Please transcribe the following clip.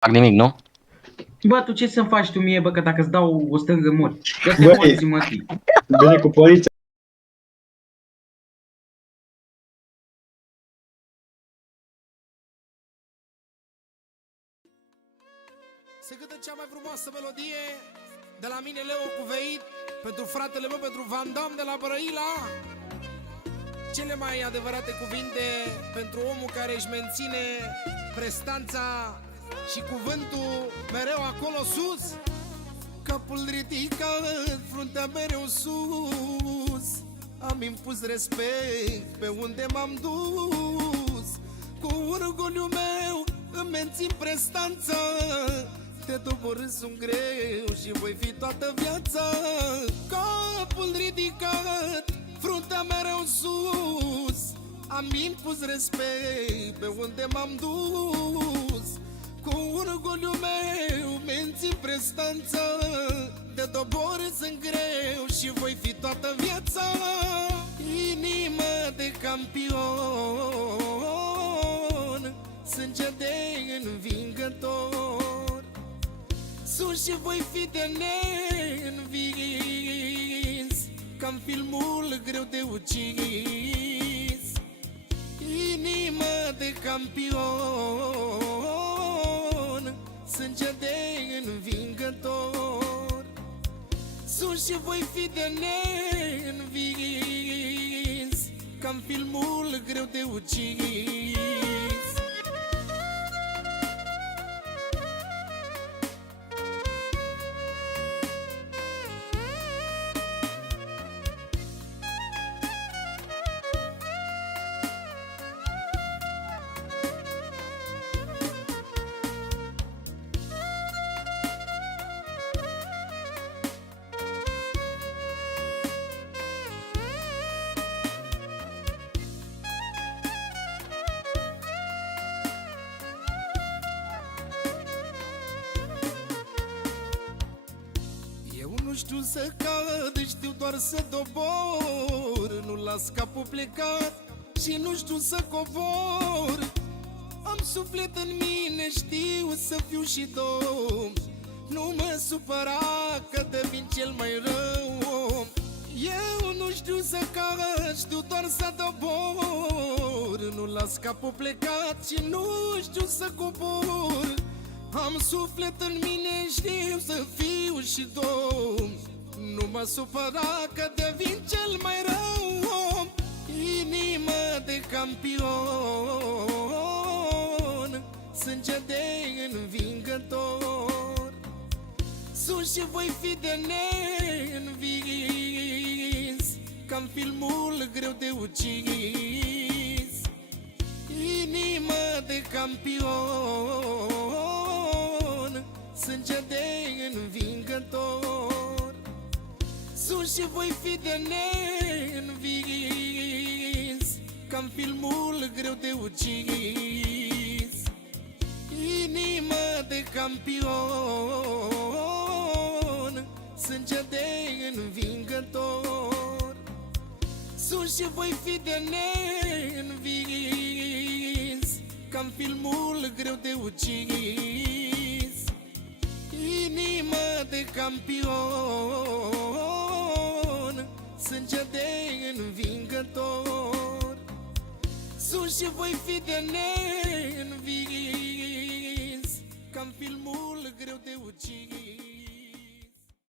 fac nimic, nu? Bă, tu ce să-mi faci tu mie, bă, că dacă îți dau o stângă mori. Dă-te Băi. morți, mătii. Vine cu poliția. Se cântă cea mai frumoasă melodie de la mine, Leo Cuveit, pentru fratele meu, pentru Van Damme de la Brăila. Cele mai adevărate cuvinte pentru omul care își menține prestanța și cuvântul mereu acolo sus. Capul ridicat, fruntea mereu sus. Am impus respect pe unde m-am dus. Cu orgoliu meu îmi mențin prestanța. Te doborâs un greu și voi fi toată viața. Capul ridicat, fruntea mereu sus. Am impus respect pe unde m-am dus. Cu orgoliu meu mențin prestanța. Te doborâs în greu și voi fi toată viața. Inimă de campion, sânge de învingător. Sus și voi fi de neînvins, ca-n filmul greu de ucis. Inimă de campion, sânge de învingător. Sus și voi fi de neînvins, ca-n filmul greu de ucis. Nu știu să cad, știu doar să dobor. Nu las capul plecat și nu știu să cobor. Am suflet în mine, știu să fiu și domn. Nu mă supăra că devin cel mai rău. Eu nu știu să cad, știu doar să dobor. Nu las capul plecat și nu știu să cobor. Am suflet în mine, știu să fiu și domn. Nu mă supăra că devin cel mai rău om. Inimă de campion, sânge de învingător. Sus și voi fi de neînvins, ca-n filmul greu de ucis. Inimă de campion, sânge de învingător. Sus și voi fi de neînvins, ca-n filmul greu de ucis. Inimă de campion, sânge de învingător. Sus și voi fi de neînvins, ca-n filmul greu de ucis. Inimă de campion, sânge de învingător. Sus și voi fi de neînvins, ca-n filmul greu de